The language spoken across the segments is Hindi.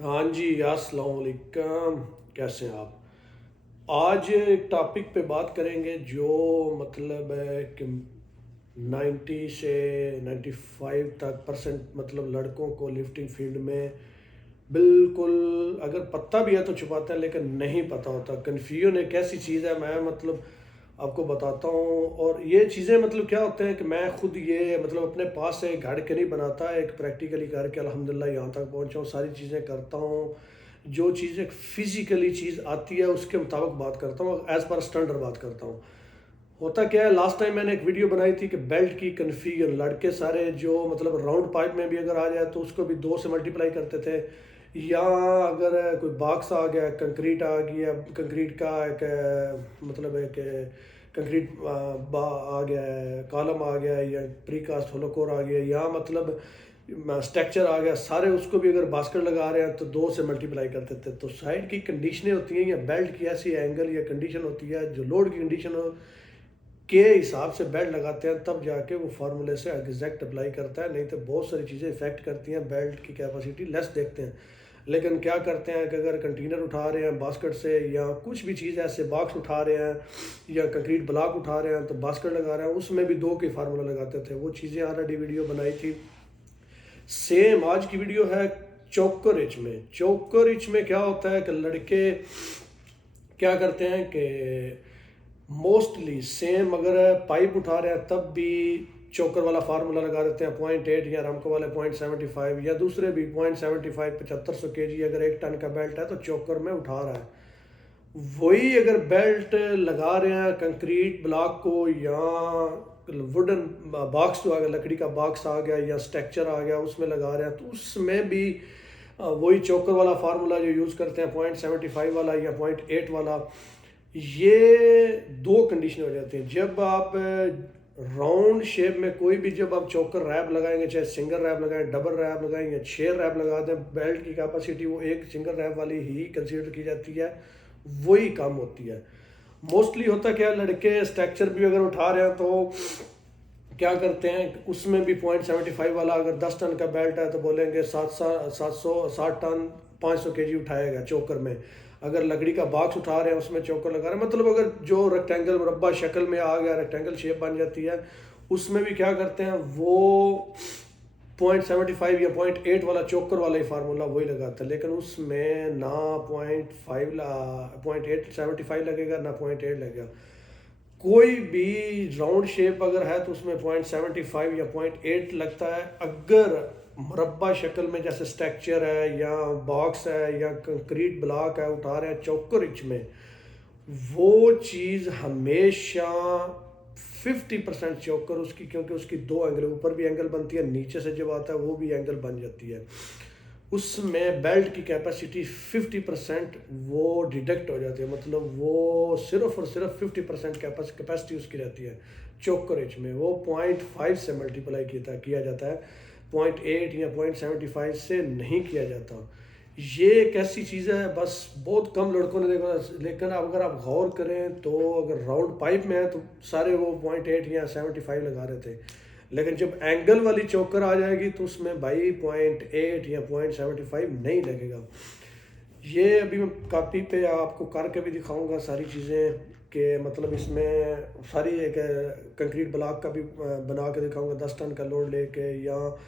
हाँ जी, अस्सलाम वालेकुम। कैसे हैं आप? आज एक टॉपिक पे बात करेंगे जो मतलब है कि 90 से 95 तक परसेंट मतलब लड़कों को लिफ्टिंग फील्ड में बिल्कुल अगर पता भी है तो छुपाते हैं, लेकिन नहीं पता होता। कन्फ्यूजन एक ऐसी चीज़ है, मैं मतलब आपको बताता हूँ। और ये चीज़ें मतलब क्या होते हैं कि मैं खुद ये मतलब अपने पास से घर के नहीं बनाता, एक प्रैक्टिकली करके अल्हम्दुलिल्लाह यहाँ तक पहुँचा हूँ, सारी चीज़ें करता हूँ। जो चीज़ एक फिजिकली चीज़ आती है उसके मुताबिक बात करता हूँ, एज पर स्टैंडर्ड बात करता हूँ। होता क्या है, लास्ट टाइम मैंने एक वीडियो बनाई थी कि बेल्ट की कन्फ्यूजन लड़के सारे जो मतलब राउंड पाइप में भी अगर आ जाए तो उसको भी दो से मल्टीप्लाई करते थे। या अगर कोई बॉक्स आ गया, कंक्रीट आ गया, कंक्रीट का एक मतलब एक कंक्रीट आ गया है, कॉलम आ गया है, या प्रीकास्ट होलोकोर आ गया, या मतलब स्ट्रक्चर आ गया, सारे उसको भी अगर बास्केट लगा रहे हैं तो दो से मल्टीप्लाई करते थे। तो साइड की कंडीशनें होती हैं या बेल्ट की ऐसी एंगल या कंडीशन होती है, जो लोड की कंडीशन हो के हिसाब से बेल्ट लगाते हैं, तब जाके वो फार्मूले से एग्जैक्ट अप्लाई करता है। नहीं तो बहुत सारी चीज़ें इफेक्ट करती हैं, बेल्ट की कैपेसिटी लेस देखते हैं। लेकिन क्या करते हैं कि अगर कंटेनर उठा रहे हैं बास्केट से, या कुछ भी चीज़ ऐसे बॉक्स उठा रहे हैं, या कंक्रीट ब्लॉक उठा रहे हैं तो बास्केट लगा रहे हैं, उसमें भी दो के फार्मूला लगाते थे। वो चीज़ें ऑलरेडी वीडियो बनाई थी। सेम आज की वीडियो है चोकर इच में। चोकर इच में क्या होता है कि लड़के क्या करते हैं कि मोस्टली सेम अगर पाइप उठा रहे हैं तब भी चोकर वाला फार्मूला लगा देते हैं 0.8, या रामको वाले 0.75, या दूसरे भी 0.75, 7500 kg अगर 1 टन का बेल्ट है तो चोकर में उठा रहा है। वही अगर बेल्ट लगा रहे हैं कंक्रीट ब्लॉक को, या वुडन बॉक्स जो आ गया, लकड़ी का बॉक्स आ गया, या स्ट्रक्चर आ गया, उसमें लगा रहे हैं तो उसमें भी वही चोकर वाला फार्मूला जो यूज़ करते हैं 0.75 वाला या 0.8 वाला। ये दो कंडीशन हो जाती हैं जब आप राउंड शेप में कोई भी, जब आप चोकर रैप लगाएंगे, चाहे सिंगल रैप लगाएं, डबल रैप लगाएं, या 6 रैप लगा दें, बेल्ट की कैपेसिटी वो एक सिंगल रैप वाली ही कंसीडर की जाती है, वही कम होती है। मोस्टली होता क्या है, लड़के स्ट्रक्चर भी अगर उठा रहे हैं तो क्या करते हैं, उसमें भी 0.75 वाला अगर 10 टन का बेल्ट है तो बोलेंगे 760 500 kg उठाएगा चोकर में। अगर लकड़ी का बॉक्स उठा रहे हैं उसमें चोकर लगा रहे हैं, मतलब अगर जो रेक्टेंगल मुरब्बा शक्ल में आ गया, रेक्टेंगल शेप बन जाती है, उसमें भी क्या करते हैं वो 0.75 या 0.8 वाला चोकर वाला ही फार्मूला वही लगाता है। लेकिन उसमें ना 0.875 लगेगा, ना 0.8 लगेगा। कोई भी राउंड शेप अगर है तो उसमें 0.75 या 0.8 लगता है। अगर मुरब्बा शक्ल में जैसे स्ट्रक्चर है, या बॉक्स है, या कंक्रीट ब्लॉक है, उठा रहे हैं चौकर इंच में, वो चीज़ हमेशा 50% चौकर उसकी, क्योंकि उसकी दो एंगल, ऊपर भी एंगल बनती है, नीचे से जब आता है वो भी एंगल बन जाती है। उसमें बेल्ट की कैपेसिटी 50% वो डिडक्ट हो जाती है, मतलब वो सिर्फ और सिर्फ 50% कैपेसिटी उसकी रहती है। चोकरेज में वो 0.5 से मल्टीप्लाई किया जाता है, 0.8 या 0.75 से नहीं किया जाता। ये एक ऐसी चीज़ है, बस बहुत कम लड़कों ने देखा। लेकिन अब अगर आप गौर करें तो अगर राउंड पाइप में है तो सारे वो 0.8 या 75 लगा रहे थे। लेकिन जब एंगल वाली चौकर आ जाएगी तो उसमें भाई 0.8 या 0.75 नहीं लगेगा। ये अभी मैं कॉपी पे आपको करके भी दिखाऊंगा सारी चीज़ें, कि मतलब इसमें सारी एक कंक्रीट ब्लॉक का भी बना के दिखाऊंगा, 10 टन का लोड लेके, या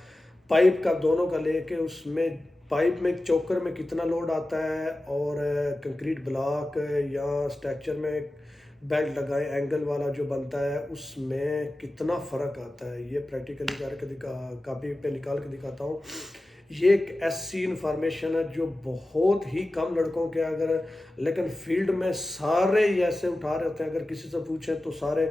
पाइप का दोनों का लेके, उसमें पाइप में चोकर में कितना लोड आता है, और कंक्रीट ब्लॉक या स्ट्रक्चर में बेल्ट लगाए एंगल वाला जो बनता है उसमें कितना फ़र्क आता है। ये प्रैक्टिकली करके कॉपी पे निकाल के दिखाता हूँ। ये एक ऐसी इंफॉर्मेशन है जो बहुत ही कम लड़कों के अगर, लेकिन फील्ड में सारे ही ऐसे उठा रहे होते हैं। अगर किसी से पूछें तो सारे,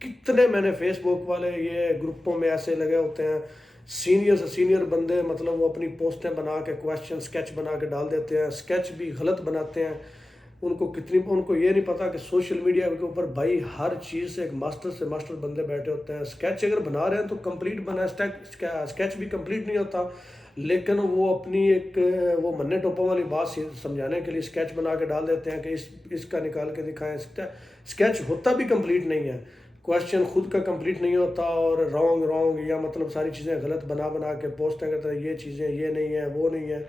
कितने मैंने फेसबुक वाले ये ग्रुपों में ऐसे लगे होते हैं, सीनियर से सीनियर बंदे, मतलब वो अपनी पोस्टें बना के क्वेश्चन स्केच बना के डाल देते हैं, स्केच भी गलत बनाते हैं। उनको ये नहीं पता कि सोशल मीडिया के ऊपर भाई हर चीज़ से एक मास्टर से मास्टर बंदे बैठे होते हैं। स्केच अगर बना रहे हैं तो कंप्लीट बना, स्केच भी कंप्लीट नहीं होता, लेकिन वो अपनी एक वो मन्ने टोपा वाली बात समझाने के लिए स्केच बना के डाल देते हैं कि इसका निकाल के दिखाएं। स्केच होता भी कंप्लीट नहीं है, क्वेश्चन खुद का कंप्लीट नहीं होता, और रॉन्ग रॉन्ग या मतलब सारी चीज़ें गलत बना बना के पोस्टें करते हैं, ये चीज़ें ये नहीं है वो नहीं है।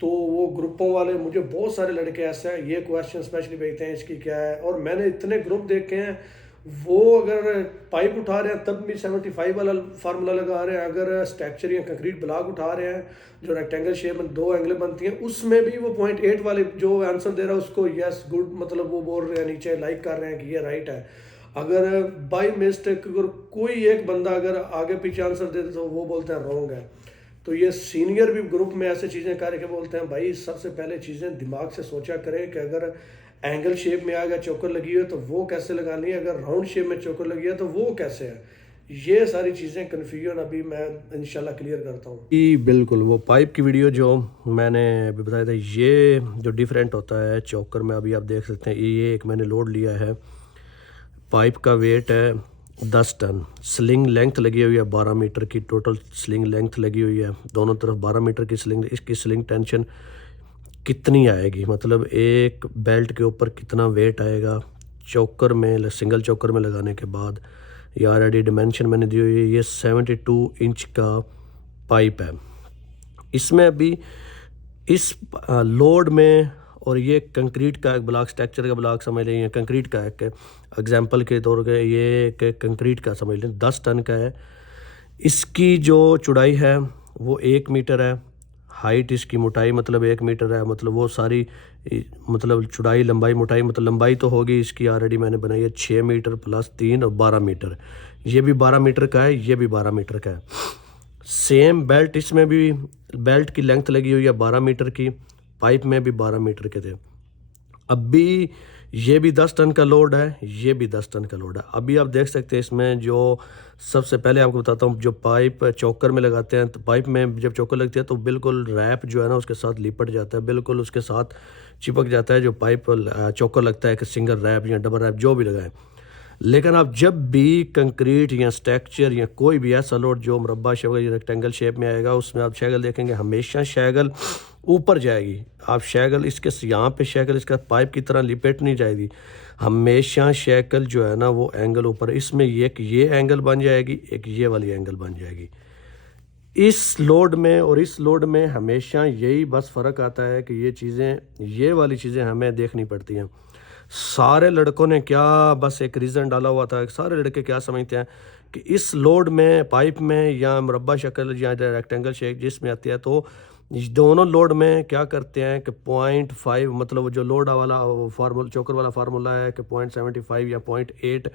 तो वो ग्रुपों वाले, मुझे बहुत सारे लड़के ऐसे हैं ये क्वेश्चन स्पेशली भेजते हैं इसकी क्या है, और मैंने इतने ग्रुप देखे हैं वो अगर पाइप उठा रहे हैं तब भी 75 वाला फार्मूला लगा रहे हैं, अगर स्ट्रक्चर या कंक्रीट ब्लॉक उठा रहे हैं जो रेक्टेंगल शेप में 2 एंगलें बनती हैं उसमें भी वो 0.8 वाले जो आंसर दे रहा है उसको यस गुड, मतलब वो बोल रहे हैं नीचे लाइक कर रहे हैं कि ये राइट है। अगर बाई मिस्टेक अगर कोई एक बंदा अगर आगे पीछे आंसर दे दे तो वो बोलते हैं रॉन्ग है। तो ये सीनियर भी ग्रुप में ऐसे चीज़ें करके बोलते हैं भाई सबसे पहले चीज़ें दिमाग से सोचा करें कि अगर एंगल शेप में आएगा चोकर लगी है तो वो कैसे लगानी है, अगर राउंड शेप में चोकर लगी है तो वो कैसे है। ये सारी चीज़ें कन्फ्यूजन अभी मैं इंशाल्लाह क्लियर करता हूँ। जी बिल्कुल, वो पाइप की वीडियो जो मैंने अभी बताया था, ये जो डिफरेंट होता है चोकर में, अभी आप देख सकते हैं ये एक मैंने लोड लिया है। पाइप का वेट है 10 टन, स्लिंग लेंथ लगी हुई है 12 मीटर की, टोटल स्लिंग लेंथ लगी हुई है, दोनों तरफ 12 मीटर की स्लिंग। इसकी स्लिंग टेंशन कितनी आएगी, मतलब एक बेल्ट के ऊपर कितना वेट आएगा चोकर में, सिंगल चोकर में लगाने के बाद। ये ऑलरेडी डिमेंशन मैंने दी हुई है, ये 72 इंच का पाइप है। इसमें अभी इस लोड में, और ये कंक्रीट का एक ब्लॉक, स्ट्रक्चर का ब्लॉक समझ लें, कंक्रीट का एक एग्जांपल के तौर पे ये एक कंक्रीट का समझ लें 10 टन का है। इसकी जो चौड़ाई है वो 1 मीटर है, हाइट इसकी मोटाई मतलब 1 मीटर है, मतलब वो सारी मतलब चौड़ाई लंबाई मोटाई, मतलब लंबाई तो होगी इसकी ऑलरेडी मैंने बनाई है 6 मीटर प्लस 3 और 12 मीटर। ये भी 12 मीटर का है, ये भी 12 मीटर का है। सेम बेल्ट, इसमें भी बेल्ट की लेंथ लगी हुई है 12 मीटर की, पाइप में भी 12 मीटर के थे। अब भी ये भी 10 टन का लोड है, ये भी 10 टन का लोड है। अभी आप देख सकते हैं इसमें जो सबसे पहले आपको बताता हूँ, जो पाइप चोकर में लगाते हैं तो पाइप में जब चोकर लगती है तो बिल्कुल रैप जो है ना उसके साथ लिपट जाता है, बिल्कुल उसके साथ चिपक जाता है जो पाइप चोकर लगता है कि सिंगल रैप या डबल रैप जो भी लगाएं। लेकिन आप जब भी कंक्रीट या स्ट्रक्चर या कोई भी ऐसा लोड जो मुरब्बा शेप या रेक्टेंगल शेप में आएगा उसमें आप शैगल देखेंगे हमेशा शैगल ऊपर जाएगी। आप शैगल इसके यहाँ पे शैगल इसका पाइप की तरह लिपेट नहीं जाएगी, हमेशा शैकल जो है ना वो एंगल ऊपर। इसमें ये एंगल बन जाएगी, एक ये वाली एंगल बन जाएगी। इस लोड में और इस लोड में हमेशा यही बस फ़र्क आता है कि ये चीज़ें, ये वाली चीज़ें हमें देखनी पड़ती हैं। सारे लड़कों ने क्या बस एक रीज़न डाला हुआ था, सारे लड़के क्या समझते हैं कि इस लोड में पाइप में या मुरब्बा शक्ल या रेक्टेंगल शेप जिसमें आती है, तो दोनों लोड में क्या करते हैं कि 0.5 मतलब जो लोड वाला फार्मूला चोकर वाला फार्मूला है कि 0.75 या 0.8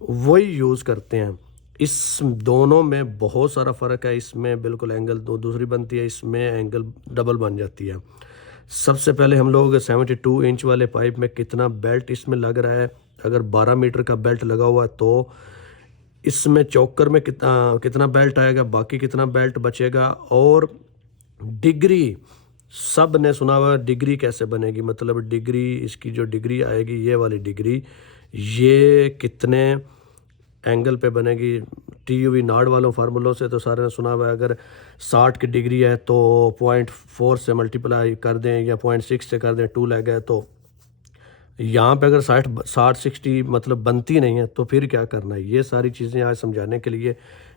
वही यूज़ करते हैं। इस दोनों में बहुत सारा फ़र्क है। इसमें बिल्कुल एंगल दूसरी बनती है, इसमें एंगल डबल बन जाती है। सबसे पहले हम लोग 72 इंच वाले पाइप में कितना बेल्ट इसमें लग रहा है। अगर 12 मीटर का बेल्ट लगा हुआ है तो इसमें चोकर में कितना बेल्ट आएगा, बाकी कितना बेल्ट बचेगा। और डिग्री, सब ने सुना हुआ डिग्री कैसे बनेगी, मतलब डिग्री, इसकी जो डिग्री आएगी ये वाली डिग्री, ये कितने एंगल पे बनेगी। TUV नॉड वालों फार्मूलों से तो सारे ने सुना हुआ है, अगर 60 की डिग्री है तो 0.4 से मल्टीप्लाई कर दें या 0.6 से कर दें, 2 लग गए। तो यहाँ पे अगर 60 मतलब बनती नहीं है तो फिर क्या करना है। ये सारी चीज़ें आज समझाने के लिए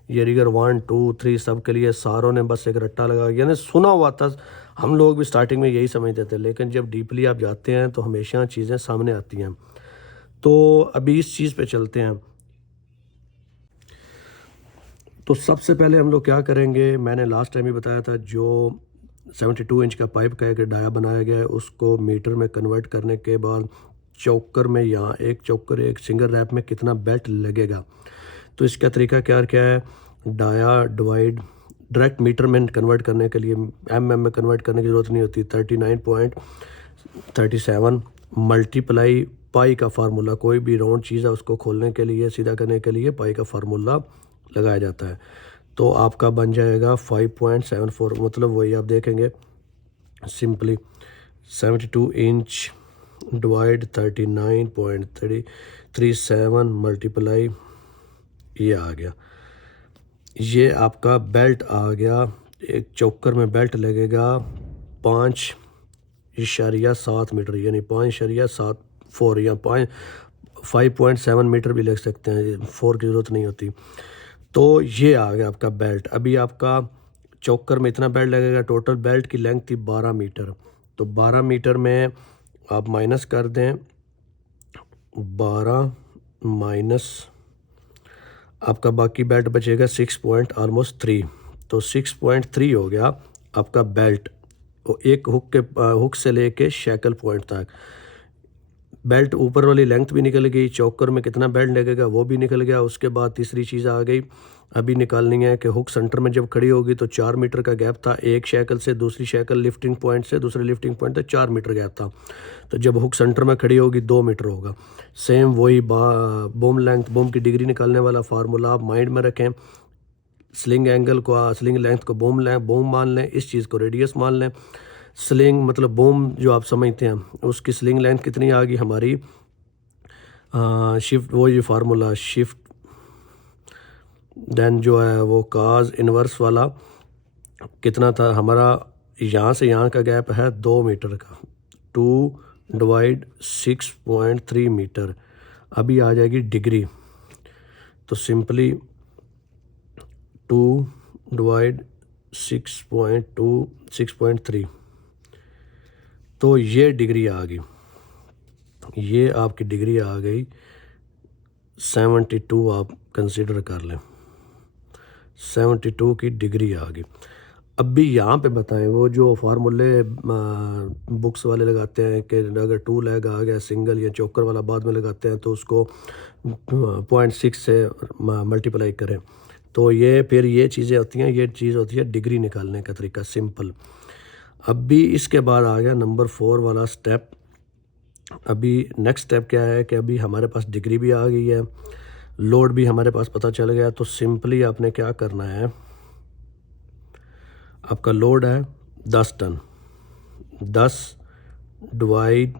ये रिगर 1 2 3 सब के लिए सारों ने बस एक रट्टा लगा, यानी सुना हुआ था। हम लोग भी स्टार्टिंग में यही समझते थे, लेकिन जब डीपली आप जाते हैं तो हमेशा चीज़ें सामने आती हैं। तो अभी इस चीज़ पे चलते हैं। तो सबसे पहले हम लोग क्या करेंगे, मैंने लास्ट टाइम ही बताया था, जो 72 इंच का पाइप का एक डाया बनाया गया है उसको मीटर में कन्वर्ट करने के बाद चौकर में, यहाँ एक चौकर एक सिंगल रैप में कितना बेल्ट लगेगा। तो इसका तरीका क्या क्या है, डाया डिवाइड डायरेक्ट मीटर में कन्वर्ट करने के लिए mm में कन्वर्ट करने की ज़रूरत नहीं होती। 39.37 मल्टीप्लाई पाई का फार्मूला, कोई भी राउंड चीज़ है उसको खोलने के लिए, सीधा करने के लिए पाई का फार्मूला लगाया जाता है। तो आपका बन जाएगा 5.74, मतलब वही आप देखेंगे सिंपली 72 इंच डिवाइड 39.37 मल्टीप्लाई, ये आ गया, ये आपका बेल्ट आ गया। एक चौकर में बेल्ट लगेगा 5.7 मीटर, यानी 5.74 या 5.7 मीटर भी लग सकते हैं, 4 की ज़रूरत नहीं होती। तो ये आ गया आपका बेल्ट। अभी आपका चोकर में इतना बेल्ट लगेगा। टोटल बेल्ट की लेंथ थी 12 मीटर। तो 12 मीटर में आप माइनस कर दें, 12 माइनस आपका बाकी बेल्ट बचेगा 6.3। तो 6.3 हो गया आपका बेल्ट, एक हुक से लेके शैकल पॉइंट तक। बेल्ट ऊपर वाली लेंथ भी निकल गई, चोकर में कितना बेल्ट लगेगा वो भी निकल गया। उसके बाद तीसरी चीज़ आ गई, अभी निकालनी है कि हुक सेंटर में जब खड़ी होगी तो 4 मीटर का गैप था, एक शैकल से दूसरी शैकल लिफ्टिंग पॉइंट से दूसरे लिफ्टिंग पॉइंट तक 4 मीटर गैप था। तो जब हुक सेंटर में खड़ी होगी 2 मीटर होगा। सेम वही बूम लेंथ, बूम की डिग्री निकालने वाला फार्मूला आप माइंड में रखें। स्लिंग एंगल को, स्लिंग लेंथ को बूम मान लें, इस चीज़ को रेडियस मान लें। स्लिंग मतलब बूम जो आप समझते हैं, उसकी स्लिंग लेंथ कितनी आ गई हमारी, शिफ्ट, वो ये फार्मूला शिफ्ट देन जो है वो काज इन्वर्स वाला कितना था हमारा, यहाँ से यहाँ का गैप है 2 मीटर का, 2/6.3 मीटर। अभी आ जाएगी डिग्री, तो सिंपली 2/6.3, तो ये डिग्री आ गई, ये आपकी डिग्री आ गई 72। आप कंसिडर कर लें 72 की डिग्री आ गई। अब भी यहाँ पे बताएं, वो जो फार्मूले बुक्स वाले लगाते हैं कि अगर 2 लेग आ गया सिंगल या चोकर वाला बाद में लगाते हैं तो उसको 0.6 से मल्टीप्लाई करें, तो ये फिर ये चीज़ें होती हैं। ये चीज़ होती है डिग्री निकालने का तरीका, सिंपल। अब भी इसके बाद आ गया नंबर 4 वाला स्टेप। अभी नेक्स्ट स्टेप क्या है कि अभी हमारे पास डिग्री भी आ गई है, लोड भी हमारे पास पता चल गया। तो सिंपली आपने क्या करना है, आपका लोड है 10 टन, 10 डिवाइड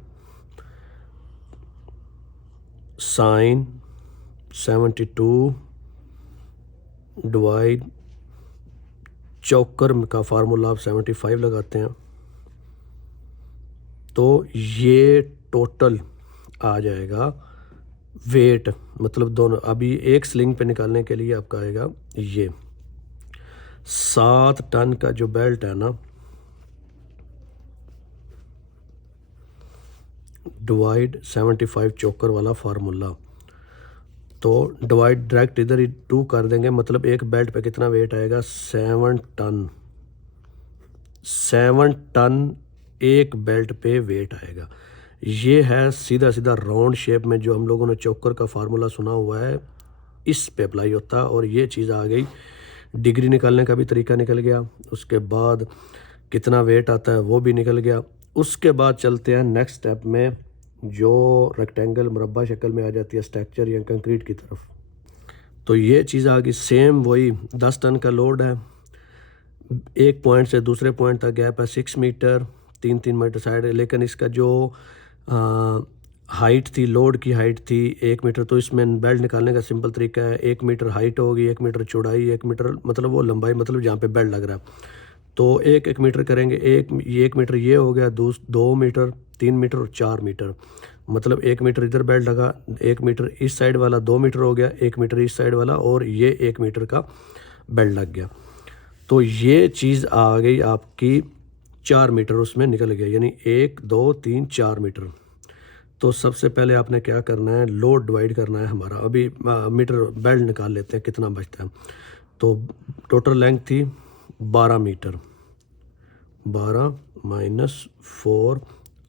साइन 72 डिवाइड चौकर का फार्मूला आप 75 लगाते हैं, तो ये टोटल आ जाएगा वेट, मतलब दोनों अभी एक स्लिंग पे निकालने के लिए आपका आएगा ये 7 टन का जो बेल्ट है ना, डिवाइड 75 चोकर वाला फार्मूला, तो डिवाइड डायरेक्ट इधर ही 2 कर देंगे, मतलब एक बेल्ट पे कितना वेट आएगा, 7 टन। 7 टन एक बेल्ट पे वेट आएगा। ये है सीधा सीधा राउंड शेप में जो हम लोगों ने चोकर का फार्मूला सुना हुआ है, इस पे अप्लाई होता है। और ये चीज़ आ गई, डिग्री निकालने का भी तरीका निकल गया, उसके बाद कितना वेट आता है वो भी निकल गया। उसके बाद चलते हैं नेक्स्ट स्टेप में, जो रेक्टेंगल मुरब्बा शक्ल में आ जाती है स्ट्रक्चर या कंक्रीट की तरफ। तो ये चीज़ आ गई, सेम वही 10 टन का लोड है, एक पॉइंट से दूसरे पॉइंट तक गैप है 6 मीटर, 3-3 मीटर साइड है। लेकिन इसका जो हाइट थी, लोड की हाइट थी 1 मीटर, तो इसमें बेल्ट निकालने का सिंपल तरीका है, 1 मीटर हाइट होगी, 1 मीटर चौड़ाई, 1 मीटर मतलब वो लंबाई, मतलब जहाँ पे बेल्ट लग रहा है, तो 1 मीटर करेंगे। 1 मीटर ये हो गया, 2 मीटर, 3 मीटर और 4 मीटर, मतलब 1 मीटर इधर बेल्ट लगा, 1 मीटर इस साइड वाला 2 मीटर हो गया, 1 मीटर इस साइड वाला, और ये 1 मीटर का बेल्ट लग गया। तो ये चीज़ आ गई आपकी 4 मीटर उसमें निकल गया, यानी 1 2 3 4 मीटर। तो सबसे पहले आपने क्या करना है, लोड डिवाइड करना है हमारा। अभी मीटर बेल्ट निकाल लेते हैं कितना बचता है। तो टोटल लेंथ थी 12 मीटर, 12 माइनस 4,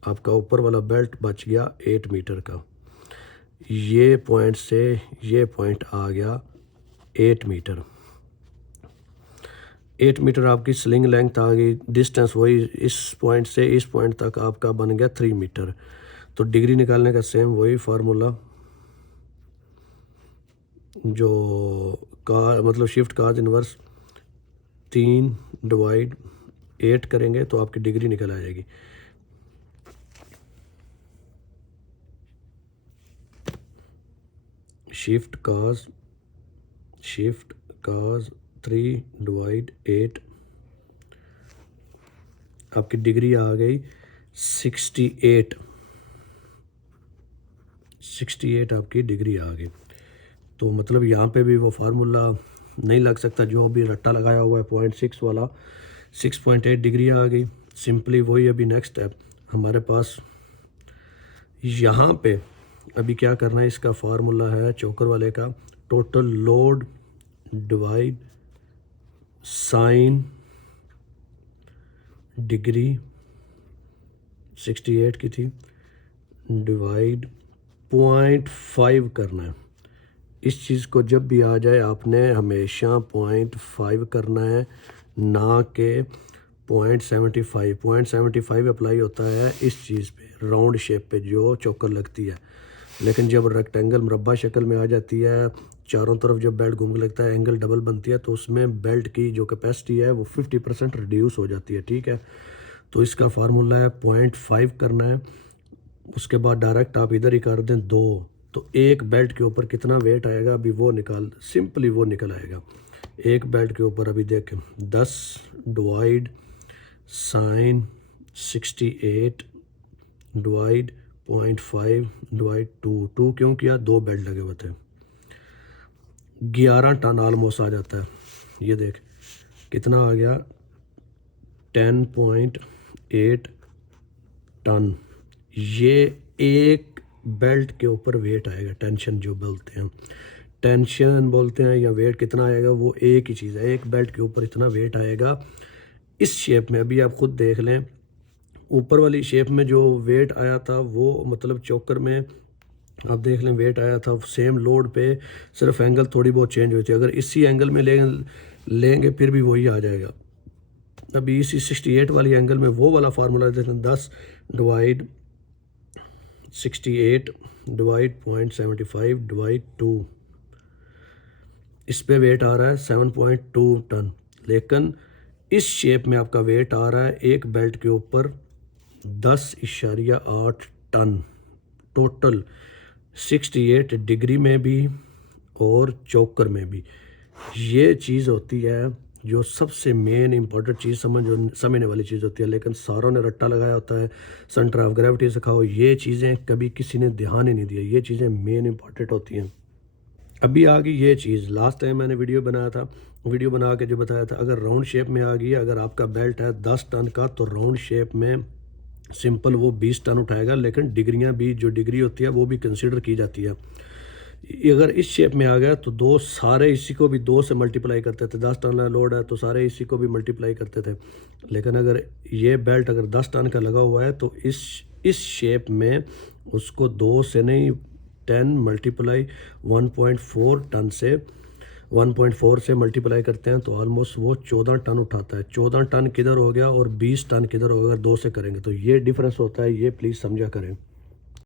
आपका ऊपर वाला बेल्ट बच गया 8 मीटर का। ये पॉइंट से ये पॉइंट आ गया 8 मीटर। 8 मीटर आपकी स्लिंग लेंथ आ गई। डिस्टेंस वही, इस पॉइंट से इस पॉइंट तक आपका बन गया 3 मीटर। तो डिग्री निकालने का सेम वही फार्मूला, जो का मतलब शिफ्ट काज इन्वर्स 3 डिवाइड 8 करेंगे तो आपकी डिग्री निकल आ जाएगी। शिफ्ट काज 3 डिवाइड 8, आपकी डिग्री आ गई 68 आपकी डिग्री आ गई। तो मतलब यहाँ पे भी वो फार्मूला नहीं लग सकता। जो अभी रट्टा लगाया हुआ है 0.6 वाला 6.8 डिग्री आ गई। सिंपली वही अभी नेक्स्ट स्टेप हमारे पास यहाँ पे अभी क्या करना है, इसका फार्मूला है चोकर वाले का, total load divide sine degree 68 की थी डिवाइड 0.5 करना है। इस चीज़ को जब भी आ जाए आपने हमेशा 0.5 करना है, ना कि 0.75। 0.75 अप्लाई होता है इस चीज़ पे, राउंड शेप पे जो चोकर लगती है। लेकिन जब रेक्टेंगल मुरब्बा शक्ल में आ जाती है, चारों तरफ जब बेल्ट घूमने लगता है, एंगल डबल बनती है, तो उसमें बेल्ट की जो कैपेसिटी है वो 50% रिड्यूस हो जाती है। ठीक है, तो इसका फार्मूला है 0.5 करना है। उसके बाद डायरेक्ट आप इधर ही कर दें 2, तो एक बेल्ट के ऊपर कितना वेट आएगा अभी वो सिंपली वो निकल आएगा। एक बेल्ट के ऊपर अभी देखें 10 डिवाइड साइन 68 डिवाइड 0.5 डिवाइड 2 क्यों किया, 2 बेल्ट लगे हुए थे, 11 टन आलमोस्ट आ जाता है। ये देख कितना आ गया, 10.8 टन। ये एक बेल्ट के ऊपर वेट आएगा, टेंशन जो बोलते हैं, टेंशन बोलते हैं या वेट कितना आएगा वो एक ही चीज़ है। एक बेल्ट के ऊपर इतना वेट आएगा इस शेप में। अभी आप खुद देख लें, ऊपर वाली शेप में जो वेट आया था वो मतलब चोकर में आप देख लें वेट आया था सेम लोड पे, सिर्फ एंगल थोड़ी बहुत चेंज हुई थी। अगर इसी एंगल में लेंगे फिर भी वही आ जाएगा। अभी इसी 68 वाली एंगल में वो वाला फार्मूला देते हैं, 10 डिवाइड 68 डिवाइड 0.75 डिवाइड 2, इस पे वेट आ रहा है 7.2 टन। लेकिन इस शेप में आपका वेट आ रहा है एक बेल्ट के ऊपर 10.8 टन टोटल, 68 डिग्री में भी और चोकर में भी। ये चीज़ होती है जो सबसे मेन इंपॉर्टेंट चीज़ समझने वाली चीज़ होती है। लेकिन सारों ने रट्टा लगाया होता है, सेंटर ऑफ ग्रेविटी सिखाओ, ये चीज़ें कभी किसी ने ध्यान ही नहीं दिया। ये चीज़ें मेन इंपॉर्टेंट होती हैं। अभी आ गई ये चीज़, लास्ट टाइम मैंने वीडियो बनाया था, वीडियो बना के जो बताया था, अगर राउंड शेप में आ गई, अगर आपका बेल्ट है 10 टन का तो राउंड शेप में सिंपल वो 20 टन उठाएगा। लेकिन डिग्रियां भी, जो डिग्री होती है वो भी कंसीडर की जाती है। अगर इस शेप में आ गया तो दो सारे इसी को भी 2 से मल्टीप्लाई करते थे। 10 टन लोड है तो सारे इसी को भी मल्टीप्लाई करते थे। लेकिन अगर ये बेल्ट अगर 10 टन का लगा हुआ है तो इस शेप में उसको 2 से नहीं 10 मल्टीप्लाई 1.4 टन से 1.4 से मल्टीप्लाई करते हैं तो ऑलमोस्ट वो 14 टन उठाता है। 14 टन किधर हो गया और 20 टन किधर हो गया, अगर 2 से करेंगे तो ये डिफरेंस होता है। ये प्लीज़ समझा करें।